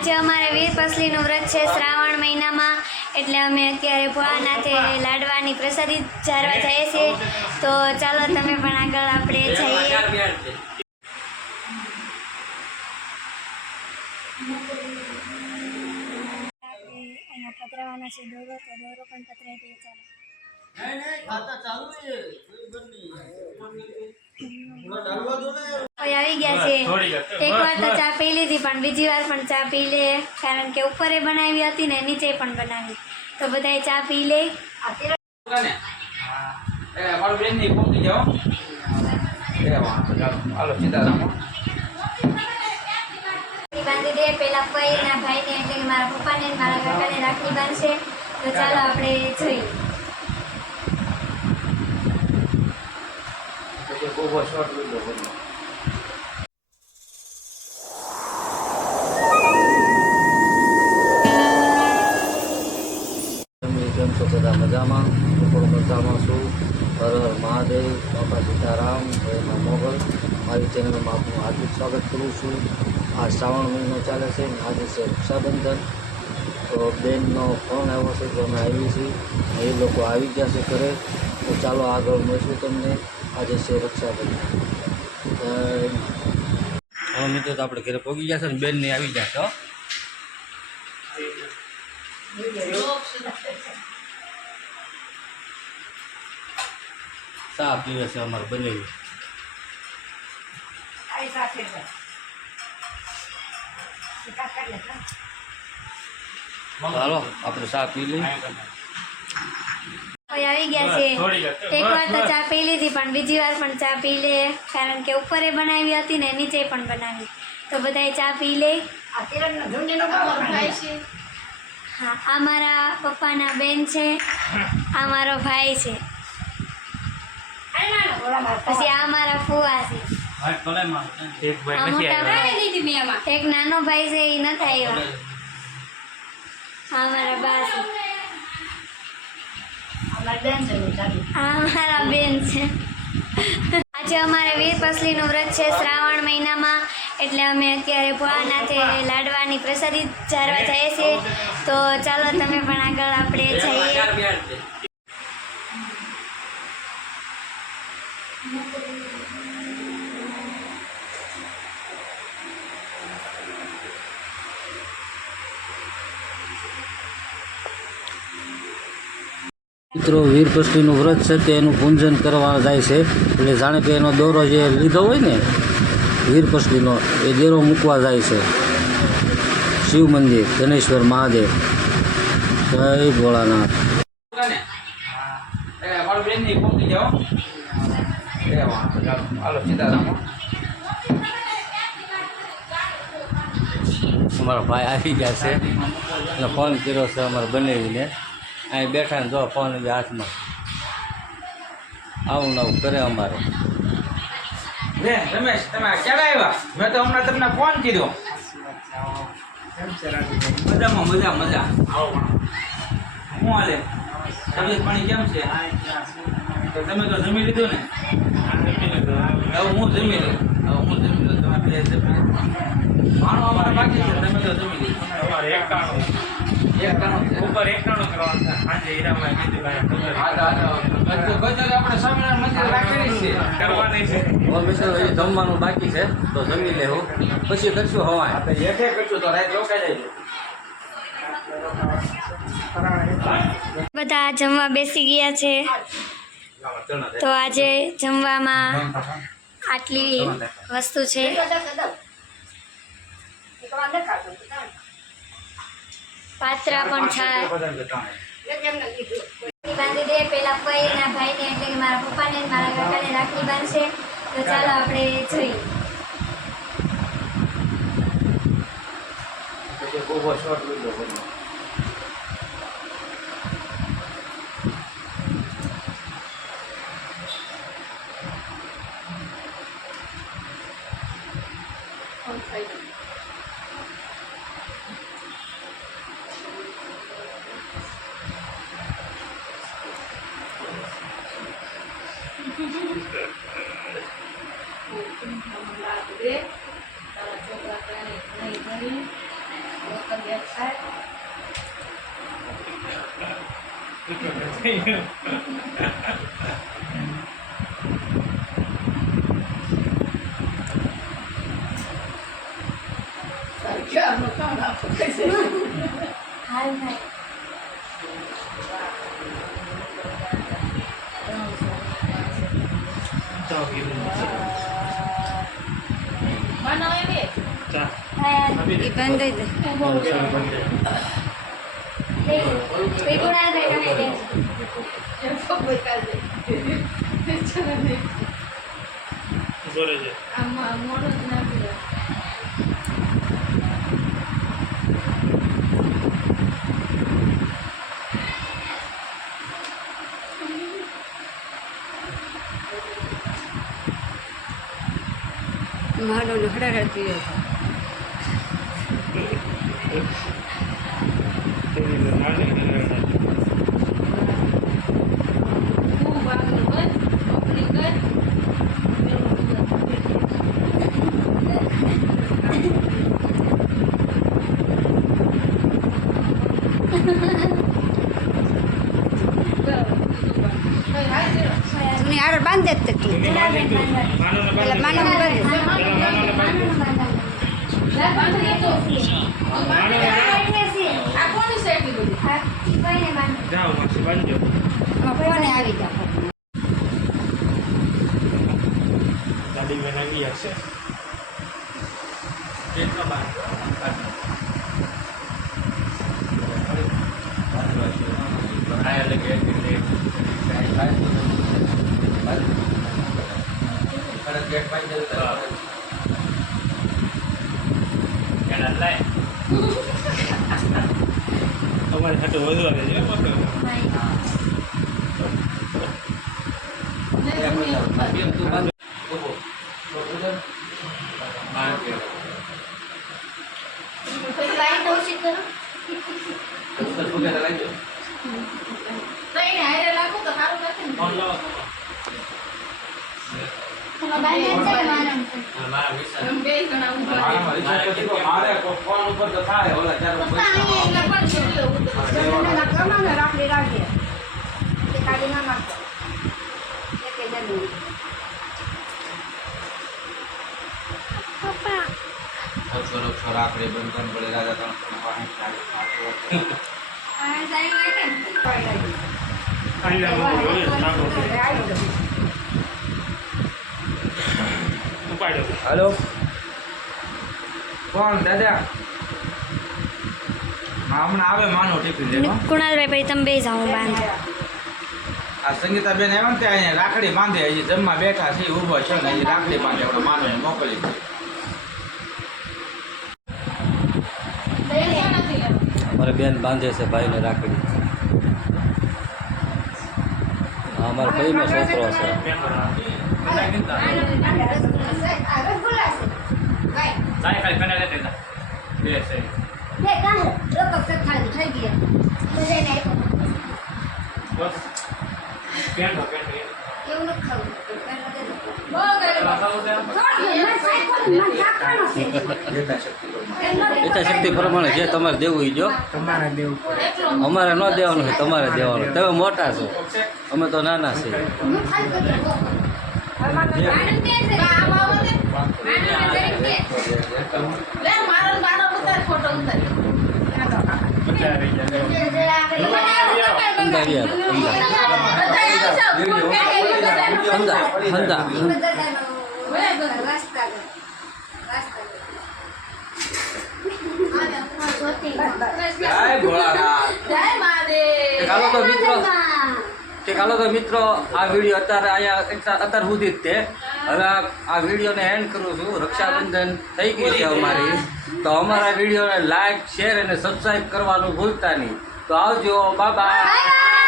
આજે અમારે વીરપસલીનું વ્રત છે શ્રાવણ મહિનામાં, એટલે અમે અત્યારે ભોળાનાથે લાડવાની પ્રસાદી જારવા જઈએ છીએ. તો ચાલો તમે પણ આગળ આપણે જઈએ. પણ પતરાઈ દઈએ ચાલો આવી ગયા છે. એક વાર તો ચા પી લીધી પણ બીજી વાર પણ ચા પી લે. કારણ કે ઉપરે બનાવી હતી ને નીચે પણ બનાવી. તો બધાએ ચા પી લે. બાંધી દે. પેલા ભાઈના ભાઈને એટલે કે મારા પપ્પાને મારા કાકાને રાખડી બાંધશે. તો ચાલો આપણે જોઈએ. કરું છું. આ શ્રાવણ મહિનો ચાલે છે અને આજે છે રક્ષાબંધન. તો બેનનો ફોન આવ્યો છે તો અમે આવી છીએ. એ લોકો આવી ગયા છે ઘરે. તો ચાલો આગળ મળશું તમને. આજે છે રક્ષાબંધન. હવે મિત્રો, તો આપણે ઘરે પહોંચી ગયા છે ને બેનને આવી ગયા છો સાફ દિવસે અમારે બનેવી હાલો આપણે ચા પી લઈએ. આવી ગયા છે. એક વાર તો ચા પી લીધી પણ બીજી વાર પણ ચા પી લે. કારણ કે ઉપરે બનાવી હતી ને નીચે પણ બનાવી. તો બધાએ ચા પી લે. હા આ મારા પપ્પાના બેન છે. આ મારો ભાઈ છે. પછી આ મારા ફુવા છે. આ નથી આવ્યો. એક નાનો ભાઈ છે એ નથી આવ્યો. હા મારા બા છે. આ બેન છે આજે અમારે વીરપસલીનું વ્રત છે શ્રાવણ મહિનામાં. એટલે અમે અત્યારે ભોળાનાથે લાડવાની પ્રસાદી ચારવા જઈએ છીએ. તો ચાલો તમે પણ આગળ આપણે જઈએ. મિત્રો વીરપષ્ટીનું વ્રત છે તે એનું પૂજન કરવા જાય છે. એટલે જાણે કે એનો દોરો જે લીધો હોય ને વીરપષ્ટીનો એ દેરો મૂકવા જાય છે. શિવ મંદિર ગણેશ્વર મહાદેવ. જય ભોળાનાથ. અમારા ભાઈ આવી ગયા છે. અને ફોન કર્યો છે અમારે બનાવીને અહીં બેઠા ને જો ફોન હાથમાં. આવું નવું કરે અમારે. લે, રમેશ, તમે ક્યારે આવ્યા? મેં તો હમણાં તમને ફોન કર્યો. મજામાં, મજા મજા. શું હાલે? તબિયત પાણી કેમ છે? તો તમે તો જમી લીધું ને? હવે હું જમી લઉં. હવે હું જમી લઉં. તમે જમી લો અમારે બાકી છે, તમે તો જમી લીધું જમવાનું બાકી છે તો જમી લેવું પછી કરશું હવાય બધા જમવા બેસી ગયા છે. તો આજે જમવામાં આટલી વસ્તુ છે. પાત્રા પણ રાખડી બાંધી દે. પેલા ફઈના ભાઈને એટલે કે મારા પપ્પાને મારા કાકાને રાખડી બાંધશે. તો ચાલો આપણે જોઈએ. ઊભો શોર્ટ વિડિયો હાલ ભાઈ ચા પીધું ચા ભાઈ એ બંધ જ ત્રિગુણાભાઈ તમે દેજો બોલે છે મારો નખડા પીયો તું આડર બાંધે જ તે માનો પેલા માનો બાંધે જાઓ માસી બાંધજો ફોને આવી જા બાંધે જ આવી હશે વધુ આવે છે મસ્ત. ફોન લાવો. મારે ફોન ઉપર તો થાય ઓલા ત્યારે રાખડી રાખીએ એ કાઢી ના નાખો એક જ જણ. રાખડે બંધ પણ રાજા ત્રણ પાણી ખાલી રાખો, બોલો, રાખો. ઉપાડો હલો. કોણ? દાદા. હા હમણાં આવે માનો ટિફિન લેવા. કુણાલભાઈ ભાઈ તમે બે જાઓ બાંધો. આ સંગીતાબેન આવ્યા ને ત્યાં અહીંયા રાખડી બાંધે હજી જમવા બેઠા છે ઊભો છે ને હજી રાખડી બાંધે આપણે માનો મોકલી અમારે બેન બાંધે છે ભાઈને રાખડી. અમારે અમારા ભાઈનો છોકરો છે. ચાય ખાલી કને લેતે જા બે બસ એવું ખાવું પેલા શક્તિ પ્રમાણે જે. તમારે દેવું ઈ જો અમારે ન દેવાનું છે તમારે દેવાનું. તમે મોટા છો. અમે તો નાના છીએ. બધા રહી જાય અંધારી અંધા અંધા જય ભોળાનાથ કે કાલો તો મિત્રો, આ વીડિયો અત્યારે અહીંયા અત્યાર સુધી જ તે. હવે આ વિડીયોને એન્ડ કરું છું. રક્ષાબંધન થઈ ગઈ છે અમારી. તો અમારા વિડીયોને લાઈક શેર અને સબસ્ક્રાઈબ કરવાનું ભૂલતા નહીં. તો આવજો. બાય